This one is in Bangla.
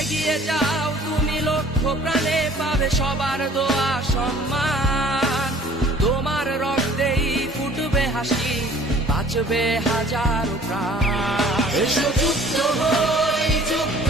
এগিয়ে যাও তুমি লক্ষ্য প্রাণে, পাবে সবার দোয়া সম্মান। তোমার রক্তেই ফুটবে হাসি, বাঁচবে হাজারো প্রাণ। এসো যুক্ত হই, যুক্ত